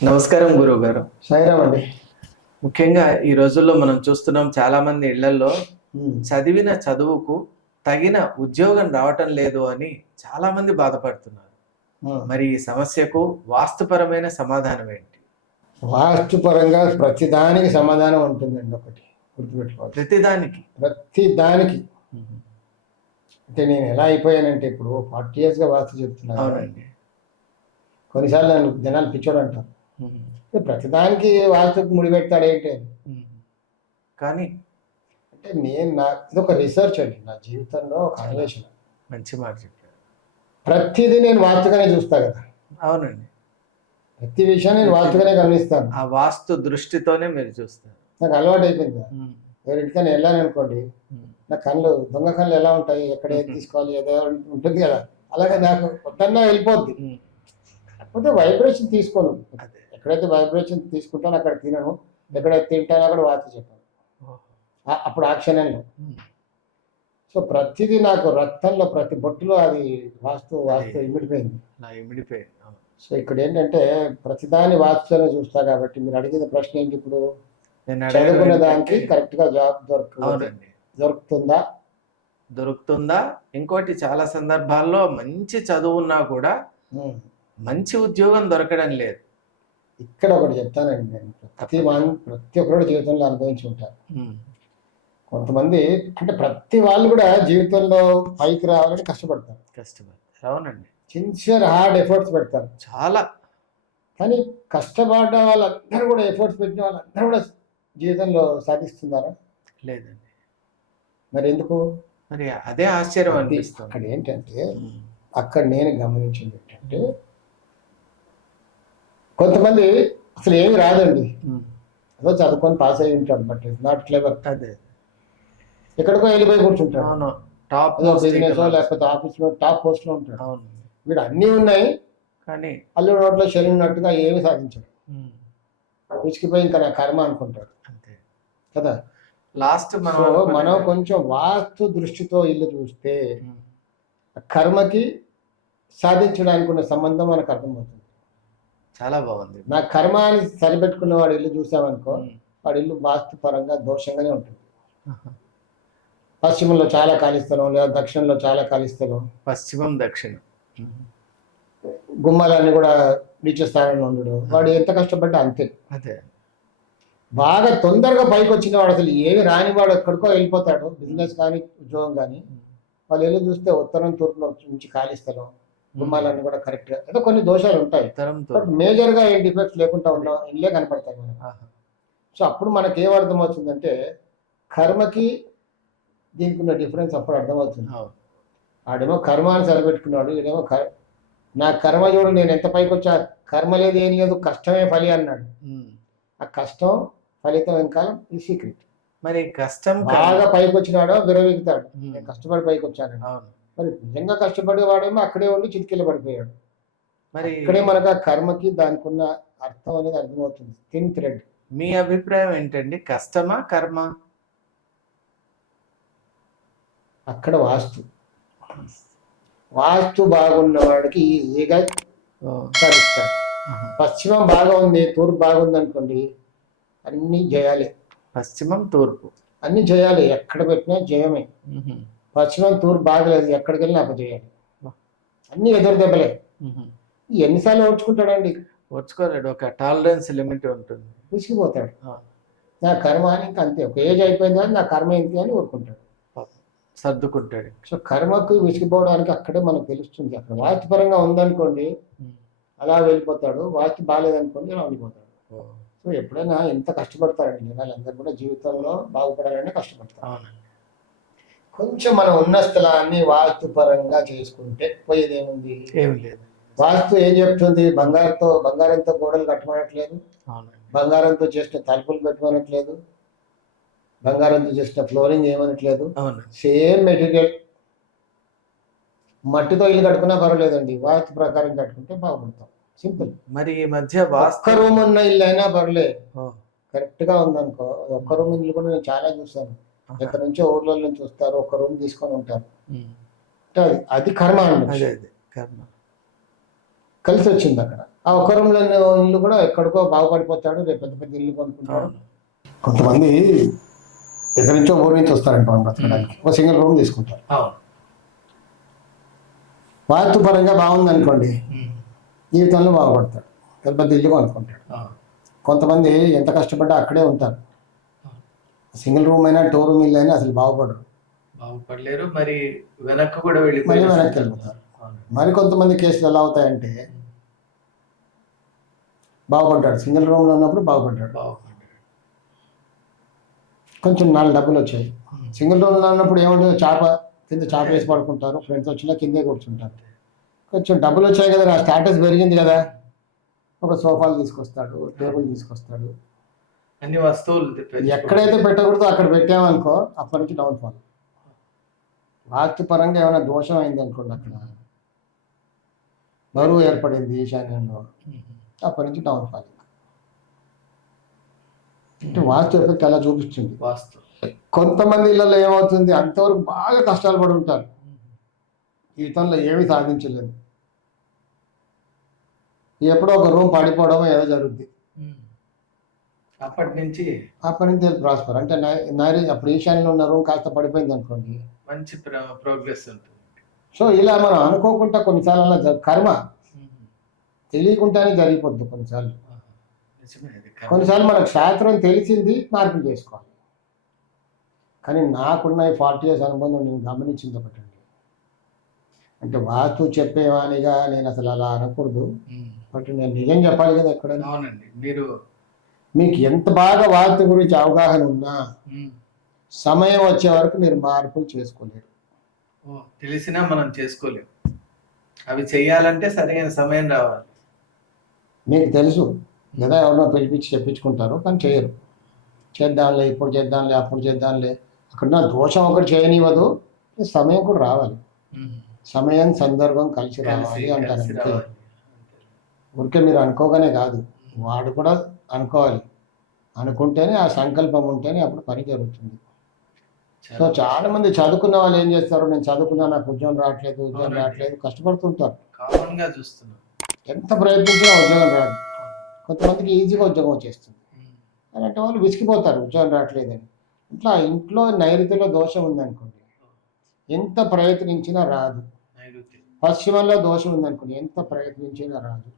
నమస్కారం గురువు గారు. సాయిరామ్ అండి. ముఖ్యంగా ఈ రోజుల్లో మనం చూస్తున్నాం, చాలా మంది ఇళ్లలో ఉమ్, చదివిన చదువుకు తగిన ఉద్యోగం రావటం లేదు అని చాలా మంది బాధపడుతున్నారు. ఉమ్. మరి ఈ సమస్యకు వాస్తుపరమైన సమాధానం ఏంటి? వాస్తుపరంగా ప్రతిదానికి సమాధానం ఉంటుందండి. ఒకటి గుర్తుపెట్టుకోవాలి, ప్రతిదానికి. ప్రతి దానికి. అంటే నేను ఎలా అయిపోయానంటే ఇప్పుడు 40 yearsగా వాస్తు చెప్తున్నాను. అవునండి. కొన్నిసార్లు నన్ను జనాలు పిచ్చోడు అంటారు. ఉమ్. ప్రతిదానికి వాస్తుకు ముడిపెడతాడు ఏంటి అని. ఉమ్. కానీ అంటే ఇదొక రీసెర్చ్ అండి, నా జీవితంలో ఒక అన్వేషణ. మంచి మాట చెప్పారు. ప్రతిదీ నేను వాస్తుగానే చూస్తా కదా. అవునండి. ప్రతి విషయాన్ని నేను వాస్తుగానే గమనిస్తాను. ఆ వాస్తు దృష్టితోనే మీరు చూస్తారు. నాకు అలవాటు అయిపోయింది. ఉమ్. ఎవరింటికైనా వెళ్ళాను అనుకోండి, ఉమ్. నా కళ్ళు దొంగ కళ్ళు ఎలా ఉంటాయి, ఎక్కడ ఏది తీసుకోవాలి ఏదో ఉంటుంది కదా, అలాగే నాకు పొద్దున్న వెళ్ళిపోద్ది. ఉమ్. కాకపోతే వైబ్రేషన్ తీసుకోను. అదే. ఎక్కడైతే వైబ్రేషన్ తీసుకుంటానో అక్కడ తినను, ఎక్కడైతే తింటానో అక్కడ వాస్తు చెప్పాను. ఓహో. అప్పుడు ఆ క్షణంలో. ఉమ్. సో ప్రతిదీ నాకు రక్తంలో ప్రతి బొట్టులో అది వాస్తు ఇమిడిపోయింది. నా ఇమిడిపోయింది. అవును. సో ఇక్కడ ఏంటంటే ప్రతిదాని వాస్తులోనే చూస్తా. కాబట్టి మీరు అడిగిన ప్రశ్న ఏంటి, ఇప్పుడు నేను చదువుకున్న అడగడం దానికి ఏంటంటే- కరెక్ట్ గా జాబ్ అవునండి. దొరుకుతుందా? ఇంకోటి, చాలా సందర్భాల్లో మంచి చదువు ఉన్నా కూడా ఉమ్. మంచి ఉద్యోగం దొరకడం లేదు. ఇక్కడ ఒకటి చెప్తానండి, నేను ప్రతి ఒక్కరు జీవితంలో అనుభవించి ఉంటారు. కొంతమంది అంటే ప్రతి వాళ్ళు కూడా జీవితంలో పైకి రావాలని కష్టపడతారు, కష్టపడతారు. అవునండి. సిన్సియర్ హార్డ్ ఎఫర్ట్స్ పెడతారు. చాలా. కానీ కష్టపడ్డ వాళ్ళందరూ కూడా ఎఫర్ట్స్ పెట్టిన వాళ్ళందరూ కూడా జీవితంలో సాధిస్తున్నారా? లేదండి. మరి ఎందుకు? మరి అదే ఆశ్చర్యం అనిపిస్తుంది. అక్కడ ఏంటంటే అక్కడ నేను గమనించింది ఏంటంటే కొంతమంది అసలు ఏమి రాదండి, అదో చదువుకొని పాస్ అయ్యి ఉంటాడు, బట్ ఇస్ నాట్ క్లెవర్. అదే. ఎక్కడికో వెళ్ళిపోయి కూర్చుంటాడు. అవును. టాప్ బిజినెస్ లేకపోతే ఆఫీస్ లో టాప్ పోస్ట్ లో ఉంటాడు. అవును. వీడు అన్నీ ఉన్నాయి కానీ అల్లు నోట్లో శని ఉన్నట్టుగా ఏమి సాధించాడు. పిచ్చికిపోయి ఇంకా నా కర్మ అనుకుంటాడు అంతే కదా. లాస్ట్ మనం కొంచెం వాస్తు దృష్టితో ఇల్లు చూస్తే కర్మకి సాధించడానికి ఉన్న సంబంధం మనకు అర్థమవుతుంది. చాలా బాగుంది. నా కర్మ అని సరిపెట్టుకున్న వాడు ఇల్లు చూసామనుకో, వాడి ఇల్లు వాస్తు పరంగా దోషంగానే ఉంటుంది. పశ్చిమంలో చాలా ఖాళీ స్థలం, లేదా దక్షిణంలో చాలా ఖాళీ స్థలం, పశ్చిమం దక్షిణం, గుమ్మాలన్నీ కూడా నీచ స్థానంలో ఉండడు, వాడు ఎంత కష్టపడ్డా అంతే. అదే. బాగా తొందరగా పైకి వచ్చిన వాడు అసలు ఏమి రాని వాడు ఎక్కడికో వెళ్ళిపోతాడు, బిజినెస్ కానీ ఉద్యోగం కానీ. వాళ్ళు వెళ్ళి చూస్తే ఉత్తరం తూర్పులో నుంచి ఖాళీ స్థలం, గుమ్మాలన్నీ కూడా కరెక్ట్ గా, అంటే కొన్ని దోషాలు ఉంటాయి, బట్ మేజర్ గా ఏం డిఫెక్ట్స్ లేకుండా ఉన్న ఇల్లే కనపడతాయి మనకు. సో అప్పుడు మనకి ఏం అర్థమవుతుందంటే కర్మకి దీనికి ఉన్న డిఫరెన్స్ అప్పుడు అర్థమవుతుంది. ఆడేమో కర్మ అని సరిపెట్టుకున్నాడు, ఈడేమో నా కర్మ చూడు నేను ఎంత పైకి వచ్చా, కర్మ లేదు ఏం లేదు, కష్టమే ఫలి అన్నాడు. ఆ కష్టం ఫలితం వెనకాల ఈ సీక్రెట్. మరి కష్టం బాగా పైకి వచ్చినాడో విరవీగుతాడు, నేను కష్టపడి పైకి వచ్చాను. మరి నిజంగా కష్టపడే వాడేమో అక్కడే ఉండి చిటికెళ్ళ పడిపోయాడు. మరి ఇక్కడే మనకు ఆ కర్మకి దానికి ఉన్న అర్థం అనేది అర్థమవుతుంది, థిన్ థ్రెడ్. మీ అభిప్రాయం ఏంటండి, కష్టమా కర్మ? అక్కడ వాస్తు బాగున్న వాడికి ఈజీగా సాధిస్తాడు. పశ్చిమం బాగా ఉంది, తూర్పు బాగుంది అనుకోండి, అన్ని జయాలే. పశ్చిమం తూర్పు అన్ని జయాలే, ఎక్కడ పెట్టినా జయమే. పశ్చిమం తూర్పు బాగలేదు, ఎక్కడికి వెళ్ళినా అపజయాలి, అన్ని ఎదురు దెబ్బలే. ఎన్నిసార్లు ఓడ్చుకుంటాడండి? ఓడ్చుకోలేడు. ఒక టాలరెన్స్ లిమిట్ ఉంటుంది, విసిగిపోతాడు. నా కర్మ అని ఇంకా అంతే, ఒక ఏజ్ అయిపోయింది కానీ నా కర్మ ఏంటి అని ఊరుకుంటాడు, సర్దుకుంటాడు. సో కర్మకు విసిగిపోవడానికి అక్కడే మనకు తెలుస్తుంది. అక్కడ వాస్తుపరంగా ఉందనుకోండి అలా వెళ్ళిపోతాడు, వాస్తు బాగాలేదనుకోండి అలా వెళ్ళిపోతాడు. సో ఎప్పుడైనా ఎంత కష్టపడతారండి జనాలు, అందరూ కూడా జీవితంలో బాగుపడాలని కష్టపడతారు. కొంచెం మనం ఉన్న స్థలాన్ని వాస్తుపరంగా చేసుకుంటే పోయేదేముంది? ఏమి లేదు. వాస్తు ఏం చెప్తుంది? బంగారంతో గోడలు కట్టమనట్లేదు, బంగారంతో చేసిన తలుపులు పెట్టమనట్లేదు, బంగారంతో చేసిన ఫ్లోరింగ్ ఏమనట్లేదు. సేమ్ మెటీరియల్ మట్టితో ఇల్లు కట్టుకున్నా పర్వాలేదండి, వాస్తు ప్రకారం కట్టుకుంటే బాగుపడతాం. సింపుల్. మరి ఈ మధ్య ఒక్క రూమ్ ఉన్న ఇల్లు అయినా పర్లేదు, కరెక్ట్ గా ఉందనుకో. ఒక్క రూమ్ ఇల్లు కూడా నేను చాలా చూస్తాను, ఎక్కడి నుంచో ఊర్లో నుంచి వస్తారు, ఒక రూమ్ తీసుకొని ఉంటారు. అది కర్మ అండి, కలిసి వచ్చింది అక్కడ. ఆ ఒక్క రూమ్లో ఇల్లు కూడా ఎక్కడికో బాగుపడిపోతాడు, రేపు పెద్ద పెద్ద ఇల్లు కొనుక్కుంటాడు. అవును. కొంతమంది ఎక్కడి నుంచో ఊరి నుంచి వస్తారంట మనం బ్రతకడానికి, ఒక సింగిల్ రూమ్ తీసుకుంటారు. అవును. వాస్తు పరంగా బాగుంది అనుకోండి, ఉమ్. జీవితంలో బాగుపడతాడు, పెద్ద పెద్ద ఇల్లు కొనుక్కుంటాడు. అవును. కొంతమంది ఎంత కష్టపడ్డా అక్కడే ఉంటారు, సింగిల్ రూమ్ అయినా 2 రూమ్ ఇల్లు అయినా అసలు బాగుపడరు, బాగుపడలేరు, మరి వెనక్కి కూడా మళ్ళీ వెళ్ళిపోయి వెనక్కి వెళ్ళిపోతారు. మరి కొంతమంది కేసులు ఎలా అవుతాయంటే, బాగుపడ్డాడు సింగిల్ రూమ్లో ఉన్నప్పుడు బాగుపడ్డాడు, కొంచెం 4 డబ్బులు వచ్చాయి. సింగిల్ రూమ్లో ఉన్నప్పుడు ఏముంటుంది, కింద చాప వేసి పడుకుంటారు, ఫ్రెండ్స్ వచ్చినా కిందే కూర్చుంటారు. కొంచెం డబ్బులు వచ్చాయి కదా, నా స్టేటస్ పెరిగింది కదా, ఒక సోఫాలు తీసుకొస్తాడు, టేబుల్ తీసుకొస్తాడు, అన్ని వస్తువులు ఎక్కడైతే పెట్టకూడదో అక్కడ పెట్టామనుకో అప్పటి నుంచి డౌన్ఫాల్. వాస్తు పరంగా ఏమైనా దోషం అయింది అనుకోండి, అక్కడ బరువు ఏర్పడింది ఈశాన్యంలో, అప్పటి నుంచి డౌన్ఫాల్. అంటే వాస్తు ఎఫెక్ట్ అలా చూపిస్తుంది. వాస్తు కొంతమంది ఇళ్ళలో ఏమవుతుంది, అంతవరకు బాగా కష్టాలు పడి ఉంటారు, జీవితంలో ఏమీ సాధించలేదు, ఎప్పుడో ఒక రూమ్ పడిపోవడం ఏదో జరుగుద్ది, అప్పటి నుంచి ప్రాస్పర్. అంటే అప్పుడు ఈశాన్యంలో ఉన్న రూమ్ కాస్త పడిపోయింది అనుకోండి, మంచి ప్రోగ్రెస్ ఉంటుంది. సో ఇలా మనం అనుకోకుండా కొన్నిసార్లు అలా కర్మ తెలియకుండానే జరిగిపోద్ది కొన్నిసార్లు. కొన్నిసార్లు మనకు శాస్త్రం తెలిసింది మార్పులు చేసుకోవాలి. కానీ నాకున్న 40 years అనుబంధం నేను గమనించింది ఒకటండి, అంటే వాస్తు చెప్పేవానిగా నేను అసలు అలా అనకూడదు, బట్ నేను నిజం చెప్పాలి కదా ఎక్కడైనా. అవునండి, మీరు మీకు ఎంత బాగా వాస్తు గురించి అవగాహన ఉన్నా సమయం వచ్చే వరకు మీరు మార్పులు చేసుకోలేరు. తెలిసినా మనం చేసుకోలేము, అవి చెయ్యాలంటే సరైన సమయం రావాలి. మీకు తెలుసు కదా, ఎవరినో పిలిపించి చెప్పించుకుంటారు, కానీ చేయరు. చేద్దాంలే, ఇప్పుడు చేద్దాంలే, అప్పుడు చేద్దాంలే, అక్కడ దోషం ఒకటి చేయనివ్వదు, సమయం కూడా రావాలి, సమయం సందర్భం కలిసి రావాలి అంటారు. ఊరికే మీరు అనుకోగానే కాదు, వాడు కూడా అనుకోవాలి, అనుకుంటేనే ఆ సంకల్పం ఉంటేనే అప్పుడు పని జరుగుతుంది. సో చాలా మంది చదువుకున్న వాళ్ళు ఏం చేస్తారు, నేను చదువుకున్నా నాకు ఉద్యోగం రావట్లేదు, కష్టపడుతుంటారు, కామన్గా చూస్తున్నాం, ఎంత ప్రయత్నించినా ఉద్యోగం రాదు. కొంతమందికి ఈజీగా ఉద్యోగం వచ్చేస్తుంది, అలాంటి వాళ్ళు విసిగిపోతారు ఉద్యోగం రావట్లేదని. ఇట్లా ఇంట్లో నైరుతిలో దోషం ఉందనుకోండి, ఎంత ప్రయత్నించినా రాదు. పశ్చిమంలో దోషం ఉందనుకోండి, ఎంత ప్రయత్నించినా రాదు.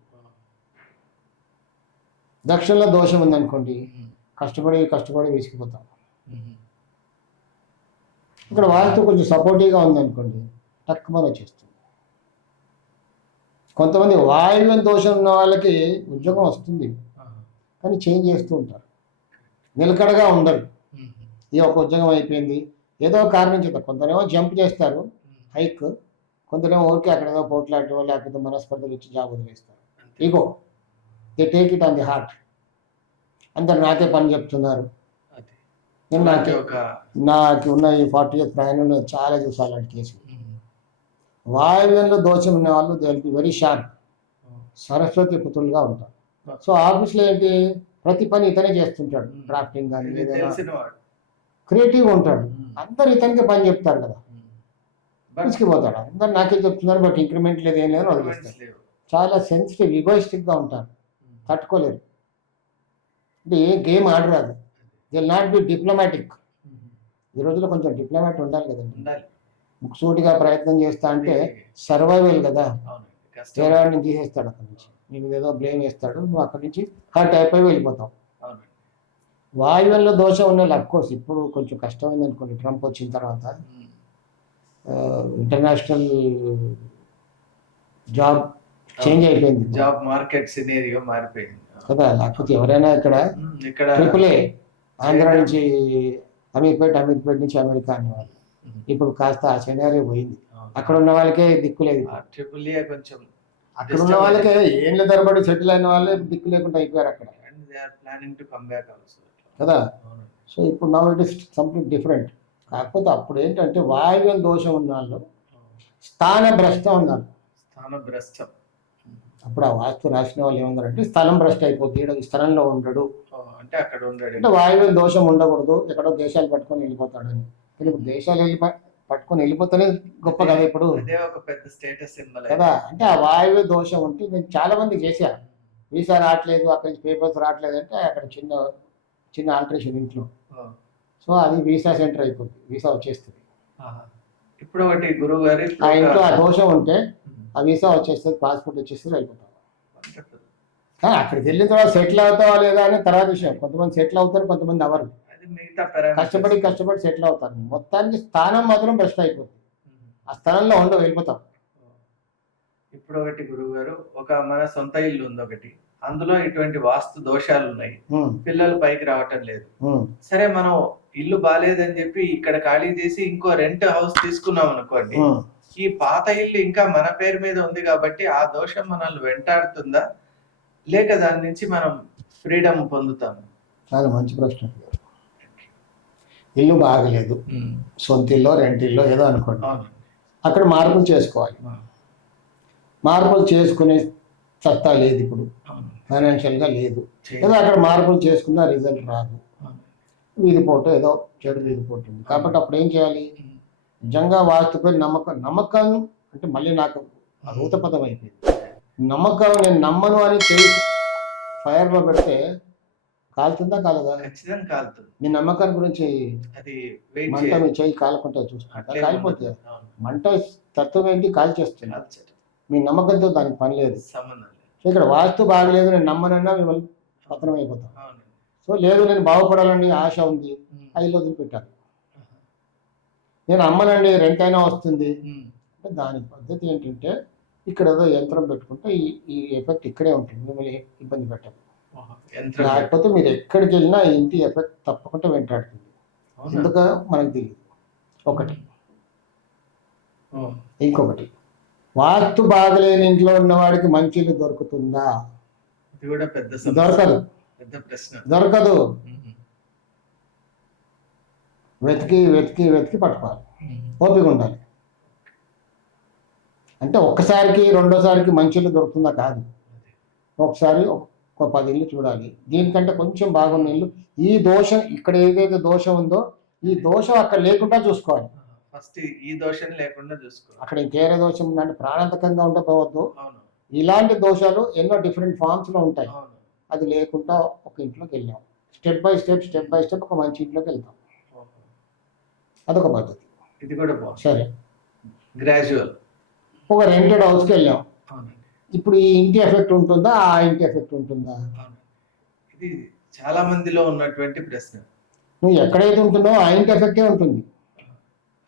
దక్షిణంలో దోషం ఉందనుకోండి, కష్టపడి విసిగిపోతాం. ఇక్కడ వాస్తు కొంచెం సపోర్టివ్గా ఉందనుకోండి, తక్కువ వచ్చేస్తుంది. కొంతమంది వాయువ్యం దోషం ఉన్న వాళ్ళకి ఉద్యోగం వస్తుంది, కానీ చేంజ్ చేస్తూ ఉంటారు, నిలకడగా ఉండరు. ఈ ఒక ఉద్యోగం అయిపోయింది, ఏదో కారణం చేత కొందరేమో జంప్ చేస్తారు హైక్, కొందరేమో ఊరికే అక్కడ ఏదో పోట్లాటో లేకపోతే మనస్పర్ధలు ఇచ్చి జాబ్ వదిలేస్తారు. Ego, they take it on the heart, అందరు నాకే పని చెప్తున్నారు. నేను నాకు ఉన్న ఈ 40 years ప్రయాణంలో చాలా చూసాను అలాంటి కేసులు. వాయువ్యంలో దోషం ఉన్న వాళ్ళు they will be very sharp, Saraswati పుత్రులుగా ఉంటారు. సో ఆఫీస్లో ఏంటి, ప్రతి పని ఇతనే చేస్తుంటాడు, డ్రాఫ్టింగ్ కానీ ఏదైనా క్రియేటివ్గా ఉంటాడు, అందరు ఇతనికి పని చెప్తారు కదా, తీసుకుపోతాడు, అందరు నాకే చెప్తున్నారు, బట్ ఇంక్రిమెంట్ లేదు, ఏం లేదు వదిలేస్తారు. చాలా సెన్సిటివ్, ఈగోయిస్టిక్గా ఉంటారు, తట్టుకోలేరు, అంటే ఏ గేమ్ ఆడరాదు. They will not be diplomatic. ఈ రోజుల్లో కొంచెం డిప్లొమాట్ ఉండాలి కదండి, ముక్సూటిగా ప్రయత్నం చేస్తా అంటే సర్వైవల్ కదా, వేరే వాడిని తీసేస్తాడు అక్కడి నుంచి, నీకు ఏదో బ్లేమ్ చేస్తాడు, నువ్వు అక్కడి నుంచి హర్ట్ అయిపోయి వెళ్ళిపోతావు. వాయువ్యంలో దోషం ఉన్న అఫ్కోర్స్ ఇప్పుడు కొంచెం కష్టమైంది అనుకోండి, ట్రంప్ వచ్చిన తర్వాత ఇంటర్నేషనల్ జాబ్ చేంజ్ అయిపోయింది, జాబ్ మార్కెట్ సినేరియో మారిపోయింది కదా. లేకపోతే ఎవరైనా ఇక్కడ ట్రిపుల్ ఏ ఆంధ్ర నుంచి అమీర్పేట నుంచి అమెరికా అనేవాళ్ళు, ఇప్పుడు కాస్త ఆ సినారియో పోయింది, అక్కడ ఉన్న వాళ్ళకే దిక్కు లేదు. ట్రిపుల్ ఏ కొంచెం అక్కడ ఉన్న వాళ్ళకే ఏళ్ళ తరబడి సెటిల్ అయిన వాళ్ళే దిక్కు లేకుండా అయిపోయారు అక్కడ, కదా. సో ఇప్పుడు now it is complete different. కాకపోతే అప్పుడు ఏంటంటే వాయువ్యం దోషం ఉన్న వాళ్ళు స్థానభ్రష్టం ఉన్నారు, అప్పుడు ఆ వాస్తు రాసిన వాళ్ళు ఏమన్నారంటే స్థలం భ్రష్ట అయిపోతుంది, ఈ స్థలంలో ఉండడు, అంటే అక్కడ ఉండడు, అంటే వాయువ్యం దోషం ఉండకూడదు, ఎక్కడో దేశాలు పట్టుకొని వెళ్ళిపోతాడని. ఇప్పుడు దేశాలు పట్టుకొని వెళ్ళిపోతేనే గొప్ప కదా ఇప్పుడు, అదే ఒక పెద్ద స్టేటస్ సింబల్ కదా. అంటే ఆ వాయువ్య దోషం ఉంటే నేను చాలా మంది చేశాను, వీసా రావట్లేదు, అక్కడి నుంచి పేపర్స్ రావట్లేదు అంటే అక్కడ చిన్న చిన్న ఆల్టరేషన్ ఇంట్లో, సో అది వీసా సెంటర్ అయిపోతుంది, వీసా వచ్చేస్తుంది. ఇప్పుడు ఒకటి గురువు గారు ఆ ఇంట్లో ఆ దోషం ఉంటే ఆ వీసా వచ్చేస్తుంది, పాస్పోర్ట్ వచ్చేస్తుంది, వెళ్ళిపోతాం. కానీ అక్కడికి వెళ్ళిన తర్వాత సెటిల్ అవుతావా లేదా అనే తర్వాత విషయం. కొంతమంది సెటిల్ అవుతారు, కొంతమంది అవరు. కష్టపడి సెటిల్ అవుతారు. మొత్తానికి స్థానం మాత్రం బెస్ట్ అయిపోతుంది, ఆ స్థానంలో ఉండవు, వెళ్ళిపోతాం. ఇప్పుడు ఒకటి గురువు గారు, ఒక మన సొంత ఇల్లు ఉంది ఒకటి, అందులో ఇటువంటి వాస్తు దోషాలు ఉన్నాయి, పిల్లలు పైకి రావటం లేదు. సరే, మనం ఇల్లు బాలేదని చెప్పి ఇక్కడ ఖాళీ చేసి ఇంకో రెంట్ హౌస్ తీసుకున్నాం అనుకోండి, ఈ పాత ఇల్లు ఇంకా మన పేరు మీద ఉంది కాబట్టి ఆ దోషం మనల్ని వెంటాడుతుందా, లేక దాని నుంచి మనం ఫ్రీడమ్ పొందుతాము? చాలా మంచి ప్రశ్న. ఇల్లు బాగలేదు, సొంత ఇల్లు రెంట్ ఇల్లు ఏదో అనుకోండి, అక్కడ మార్పులు చేసుకోవాలి. మార్పులు చేసుకునే సత్తా లేదు ఇప్పుడు, ఫైనాన్షియల్గా లేదు, ఏదో అక్కడ మార్పులు చేసుకున్న రిజల్ట్ రాదు, వీధిపోటు ఏదో చెడు వీధిపోటు ఉంది. కాబట్టి అప్పుడు ఏం చేయాలి? నిజంగా వాస్తుపై నమ్మకం అంటే మళ్ళీ నాకు అభూత పదం అయిపోయింది. నమ్మకం, నేను నమ్మను అని చేయి ఫైర్లో పెడితే కాలుతుందా కాలదా? ఖచ్చితంగా కాలుతుంది. మీ నమ్మకం గురించి అది మంట మీ చేయి కాలకుండా చూసుకుంటా, కాలిపోతుంది. మంట తత్వం ఏంటి? కాల్ చేస్తుంది. మీ నమ్మకంతో దానికి పని లేదు. సో ఇక్కడ వాస్తు బాగలేదు, నేను నమ్మనన్నా మిమ్మల్ని పతనం అయిపోతాం. సో లేదు, నేను బాగుపడాలని ఆశ ఉంది, ఆ ఇల్లు వదిలిపెట్టాలి. నేను అమ్మనండి, రెంట్ అయినా వస్తుంది అంటే దాని పద్ధతి ఏంటంటే ఇక్కడ ఏదో యంత్రం పెట్టుకుంటే ఈ ఎఫెక్ట్ ఇక్కడే ఉంటుంది, మిమ్మల్ని ఇబ్బంది పెట్టదు. లేకపోతే మీరు ఎక్కడికి వెళ్ళినా ఇంటి ఎఫెక్ట్ తప్పకుండా వెంటాడుతుంది. ఎందుకు మనకు తెలియదు. ఒకటి. ఇంకొకటి, వాస్తు బాగలేని ఇంట్లో ఉన్నవాడికి మంచి ఇల్లు దొరుకుతుందా? దొరకదు. దొరకదు. వెతికి వెతికి వెతికి పట్టుకోవాలి, ఓపిక ఉండాలి. అంటే ఒక్కసారికి రెండోసారికి మంచి ఇల్లు దొరుకుతుందా? కాదు. ఒకసారి ఒక 10 ఇల్లు చూడాలి, దీనికంటే కొంచెం బాగున్న ఇల్లు. ఈ దోషం ఇక్కడ ఏదైతే దోషం ఉందో ఈ దోషం అక్కడ లేకుండా చూసుకోవాలి. ఫస్ట్ ఈ దోషం లేకుండా చూసుకోవాలి. అక్కడ ఇంకేరే దోషం ఉందంటే ప్రాణాంతకంగా ఉంటే పోవద్దు. ఇలాంటి దోషాలు ఎన్నో డిఫరెంట్ ఫామ్స్ లో ఉంటాయి. అది లేకుండా ఒక ఇంట్లోకి వెళ్ళాం, స్టెప్ బై స్టెప్ ఒక మంచి ఇంట్లోకి వెళ్తాం. అదొక పద్ధతి. ఇది కూడా సరే, గ్రాడ్యువల్. ఒక రెంటెడ్ హౌస్కి వెళ్ళాం, ఇప్పుడు ఈ ఇంటి ఎఫెక్ట్ ఉంటుందా, ఆ ఇంటి ఎఫెక్ట్ ఉంటుందా? ఇది చాలా మందిలో ఉన్నటువంటి ప్రశ్న. నువ్వు ఎక్కడైతే ఉంటుందో ఆ ఇంటి ఎఫెక్టే ఉంటుంది.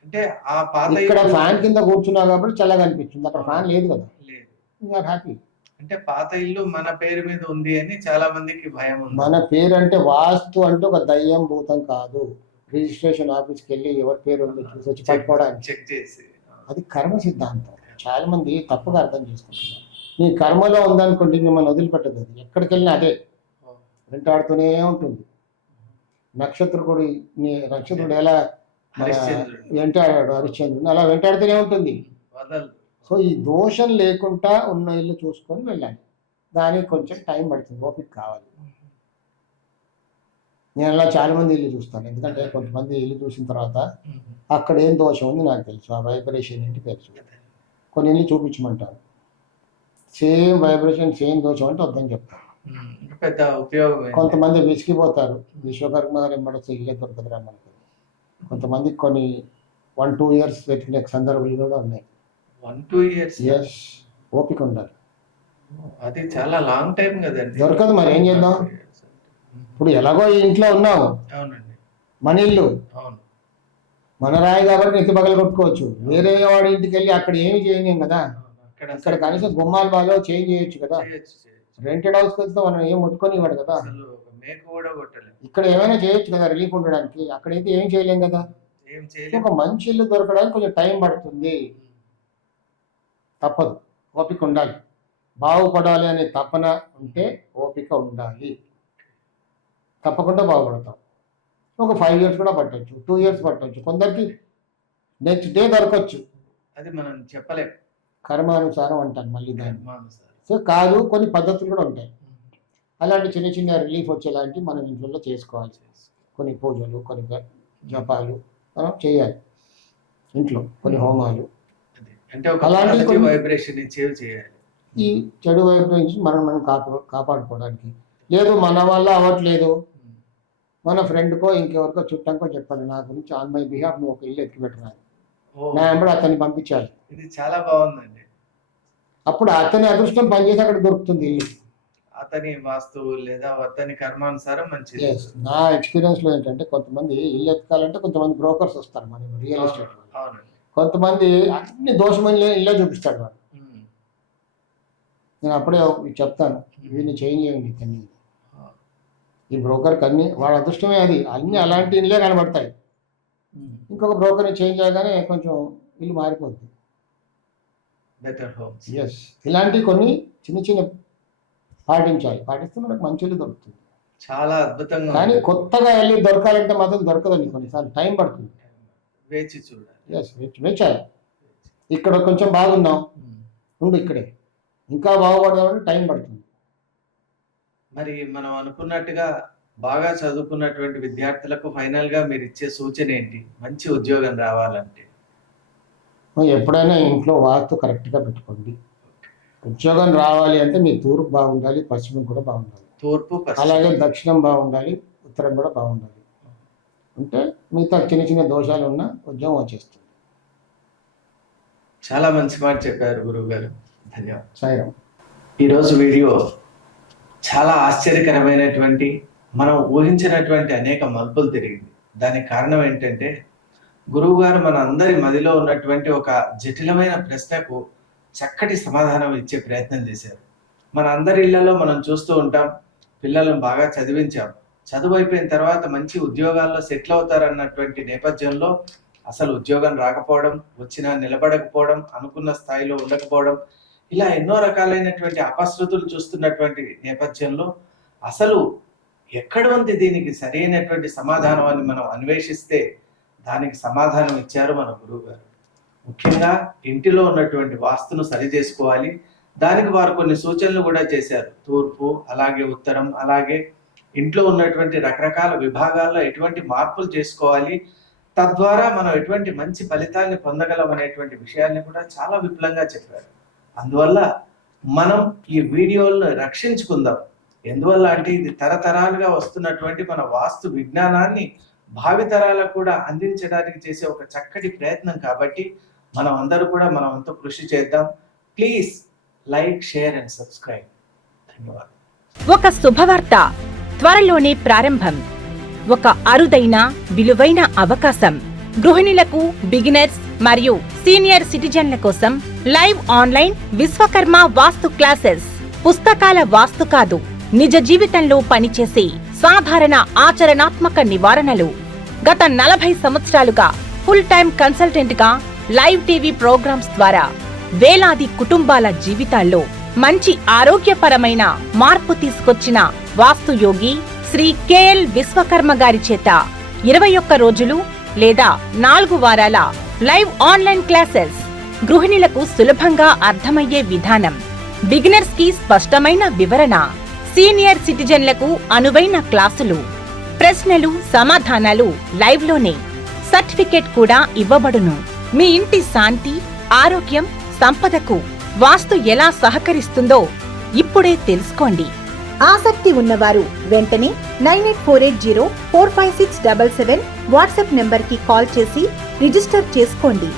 అంటే ఆ పాత ఇక్కడ ఫ్యాన్ కింద కూర్చున్నావు కాబట్టి చల్లగా అనిపిస్తుంది, అక్కడ ఫ్యాన్ లేదు కదా, హ్యాపీ. అంటే పాత ఇల్లు మన పేరు మీద ఉంది అని చాలా మందికి భయం ఉంది. మన పేరు అంటే వాస్తు అంటే ఒక దయ్యం భూతం కాదు. రిజిస్ట్రేషన్ ఆఫీస్కి వెళ్ళి ఎవరి పేరు ఉందో చూసి వచ్చి పట్టుకోవడానికి చెక్ చేసి, అది కర్మ సిద్ధాంతం. చాలా మంది తప్పుగా అర్థం చేసుకుంటున్నారు. నీ కర్మలో ఉందనుకోండి, మిమ్మల్ని వదిలిపెట్టదు. అది ఎక్కడికి వెళ్ళినా అదే వెంటాడుతూనే ఉంటుంది. నక్షత్రుడు ఎలా వెంటాడాడు హరిశ్చంద్రుని, అలా వెంటాడుతూనే ఉంటుంది. సో ఈ దోషం లేకుండా ఉన్న ఇల్లు చూసుకొని వెళ్ళాలి. దానికి కొంచెం టైం పడుతుంది, ఓపిక కావాలి. నేను అలా చాలా మంది ఇల్లు చూస్తాను, ఎందుకంటే కొంతమంది ఇల్లు చూసిన తర్వాత అక్కడ ఏం దోషం ఉంది నాకు తెలుసు, ఆ వైబ్రేషన్ ఏంటి తెలుసు. కొన్ని ఇల్లు చూపించమంటారు, సేమ్ వైబ్రేషన్ సేమ్ దోషం అంటే వద్దని చెప్తాను. పెద్ద ఉపయోగం. కొంతమంది విసిగిపోతారు, విశ్వకర్మ గారు ఎంబడొస్తే ఇల్లే దొరకదురా మనకి. కొంతమందికి కొన్ని 1-2 ఇయర్స్ వెతికిన సందర్భాలు కూడా ఉన్నాయి. 1-2 ఇయర్స్? ఎస్, ఓపిక ఉండాలి. అది చాలా లాంగ్ టైం కదండి. దొరకదు, మరి ఏం చేద్దాం? ఇప్పుడు ఎలాగో ఈ ఇంట్లో ఉన్నావు, మన ఇల్లు మన రాయి కాబట్టి నెత్తి పగలు కొట్టుకోవచ్చు. వేరే వాడి ఇంటికి వెళ్ళి అక్కడ ఏమి చేయలేం కదా. అక్కడ కనీసం గుమ్మాలు బాగా చేంజ్ చేయొచ్చు కదా. రెంటెడ్ హౌస్కి వెళ్తే మనం ఏం ముట్టుకొని ఇవ్వడు కదా. ఇక్కడ ఏమైనా చేయొచ్చు కదా రిలీఫ్ ఉండడానికి, అక్కడైతే ఏం చేయలేం కదా. ఒక మంచి ఇల్లు దొరకడానికి కొంచెం టైం పడుతుంది, తప్పదు. ఓపిక ఉండాలి. బాగుపడాలి అనే తపన ఉంటే ఓపిక ఉండాలి, తప్పకుండా బాగుపడతాం. ఒక 5 ఇయర్స్ కూడా పట్టవచ్చు, 2 ఇయర్స్ పట్టవచ్చు, కొందరికి నెక్స్ట్ డే దొరకవచ్చు. అది మనం చెప్పలేం, కర్మానుసారం అంటాను మళ్ళీ దాన్ని. సో కాదు, కొన్ని పద్ధతులు కూడా ఉంటాయి. అలాంటి చిన్న చిన్న రిలీఫ్ వచ్చేలాంటివి మనం ఇంట్లో చేసుకోవాలి. కొన్ని పూజలు, కొన్ని జపాలు మనం చేయాలి ఇంట్లో, కొన్ని హోమాలు. అంటే అలాంటి వైబ్రేషన్ చేయాలి. ఈ చెడు వైపు నుంచి మనం కాపాడుకోవడానికి. లేదు మన వల్ల అవ్వట్లేదు, మన ఫ్రెండ్కో ఇంకెవరికో చుట్టంకో చెప్పాలి నా గురించి, ఆన్ మై బిహాఫ్ నువ్వు ఒక ఇల్లు ఎత్తి పెట్టినా, నా వెంబడి అతన్ని పంపించాలి. ఇది చాలా బాగుందండి. అప్పుడు అతని అదృష్టం పనిచేసి అక్కడ దొరుకుతుంది ఇల్లు. అతని వాస్తువు లేదా అతని కర్మానుసారం మంచిది. నా ఎక్స్పీరియన్స్ లో ఏంటంటే కొంతమంది ఇల్లు ఎత్తుకాలంటే కొంతమంది బ్రోకర్స్ వస్తారు మన రియల్ ఎస్టేట్. కొంతమంది అన్ని దోషమైన ఇల్లే చూపిస్తాడు వాడు. నేను అప్పుడే చెప్తాను, వీడిని చేంజ్ చేయండి ఇతన్ని. ఈ బ్రోకర్కి అన్ని వాడు అదృష్టమే, అది అన్ని అలాంటి ఇల్లే కనబడతాయి. ఇంకొక బ్రోకర్ని చేంజ్ చేయగానే కొంచెం ఇల్లు మారిపోద్ది. ఎస్, ఇలాంటివి కొన్ని చిన్న చిన్న పాటిస్తే మనకు మంచి ఇల్లు దొరుకుతుంది. చాలా అద్భుతంగా. కానీ కొత్తగా వెళ్ళి దొరకాలంటే మాత్రం దొరకదండి, కొన్నిసార్లు టైం పడుతుంది. వేచి చూడాలి. ఎస్, వేచాలి. ఇక్కడ కొంచెం బాగున్నాం, ఉండు ఇక్కడే, ఇంకా బాగుపడదామంటే టైం పడుతుంది. మరి మనం అనుకున్నట్టుగా బాగా చదువుకున్నటువంటి విద్యార్థులకు ఫైనల్ గా మీరు ఇచ్చే సూచన ఏంటి మంచి ఉద్యోగం రావాలంటే? ఎప్పుడైనా ఇంట్లో వాస్తు కరెక్ట్గా పెట్టుకోండి. ఉద్యోగం రావాలి అంటే మీ తూర్పు బాగుండాలి, పశ్చిమం కూడా బాగుండాలి. తూర్పు, అలాగే దక్షిణం బాగుండాలి, ఉత్తరం కూడా బాగుండాలి. అంటే మిగతా చిన్న చిన్న దోషాలు ఉన్న ఉద్యోగం వచ్చేస్తుంది. చాలా మంచి మాట చెప్పారు గురువు గారు, ధన్యవాదాలు. సాయిరాం. ఈరోజు వీడియో చాలా ఆశ్చర్యకరమైనటువంటి, మనం ఊహించినటువంటి అనేక మలుపులు తిరిగింది. దానికి కారణం ఏంటంటే గురువు గారు మన అందరి మదిలో ఉన్నటువంటి ఒక జటిలమైన ప్రశ్నకు చక్కటి సమాధానం ఇచ్చే ప్రయత్నం చేశారు. మన అందరి ఇళ్లలో మనం చూస్తూ ఉంటాం, పిల్లలను బాగా చదివించాం, చదువు అయిపోయిన తర్వాత మంచి ఉద్యోగాల్లో సెటిల్ అవుతారన్నటువంటి నేపథ్యంలో అసలు ఉద్యోగం రాకపోవడం, వచ్చినా నిలబడకపోవడం, అనుకున్న స్థాయిలో ఉండకపోవడం, ఇలా ఎన్నో రకాలైనటువంటి అపశృతులు చూస్తున్నటువంటి నేపథ్యంలో అసలు ఎక్కడ ఉంది దీనికి సరైనటువంటి సమాధానం అని మనం అన్వేషిస్తే దానికి సమాధానం ఇచ్చారు మన గురువు గారు. ముఖ్యంగా ఇంటిలో ఉన్నటువంటి వాస్తును సరి చేసుకోవాలి. దానికి వారు కొన్ని సూచనలు కూడా చేశారు. తూర్పు, అలాగే ఉత్తరం, అలాగే ఇంట్లో ఉన్నటువంటి రకరకాల విభాగాల్లో ఎటువంటి మార్పులు చేసుకోవాలి, తద్వారా మనం ఎటువంటి మంచి ఫలితాన్ని పొందగలం అనేటువంటి విషయాన్ని కూడా చాలా విపులంగా చెప్పారు. అందువల్ల మనం ఈ వీడియోలను రక్షించుకుందాం. ఎందువల్ల అంటే ఇది తరతరాలుగా వస్తున్నటువంటి మన వాస్తు విజ్ఞానాన్ని భావితరాలకు కూడా అందించడానికి చేసే ఒక చక్కటి ప్రయత్నం కాబట్టి మనం అందరూ కూడా మనం అంతా కృషి చేద్దాం. Please like, share and subscribe. ధన్యవాదాలు. ఒక శుభవార్త త్వరలోనే ప్రారంభం. ఒక అరుదైన విలువైన అవకాశం. గృహిణులకు, బిగినర్స్ మరియు సీనియర్ సిటిజన్ల కోసం లైవ్ ఆన్లైన్ విశ్వకర్మ వాస్తు క్లాసెస్. పుస్తకాల వాస్తు కాదు, నిజ జీవితంలో పనిచేసే సాధారణ ఆచరణాత్మక నివారణలు. గత 40 సంవత్సరాలుగా ఫుల్ టైం కన్సల్టెంట్ గా లైవ్ టీవీ ప్రోగ్రామ్స్ ద్వారా వేలాది కుటుంబాల జీవితాల్లో మంచి ఆరోగ్యపరమైన మార్పు తీసుకొచ్చిన వాస్తు యోగి శ్రీ కెఎల్ విశ్వకర్మ గారి చేత 21 రోజులు లేదా 4 వారాల లైవ్ ఆన్లైన్ క్లాసెస్. గృహిణులకు సులభంగా అర్థమయ్యే విధానం, బిగినర్స్ కి స్పష్టమైన వివరణ, సీనియర్ సిటిజన్లకు అనువైన క్లాసులు, ప్రశ్నలు సమాధానాలు లైవ్ లోనే. సర్టిఫికేట్ కూడా ఇవ్వబడును. మీ ఇంటి శాంతి, ఆరోగ్యం, సంపదకు వాస్తు ఎలా సహకరిస్తుందో ఇప్పుడే తెలుసుకోండి. ఆసక్తి ఉన్నవారు వెంటనే 9848045677 వాట్సాప్ నెంబర్కి కాల్ చేసి రిజిస్టర్ చేసుకోండి.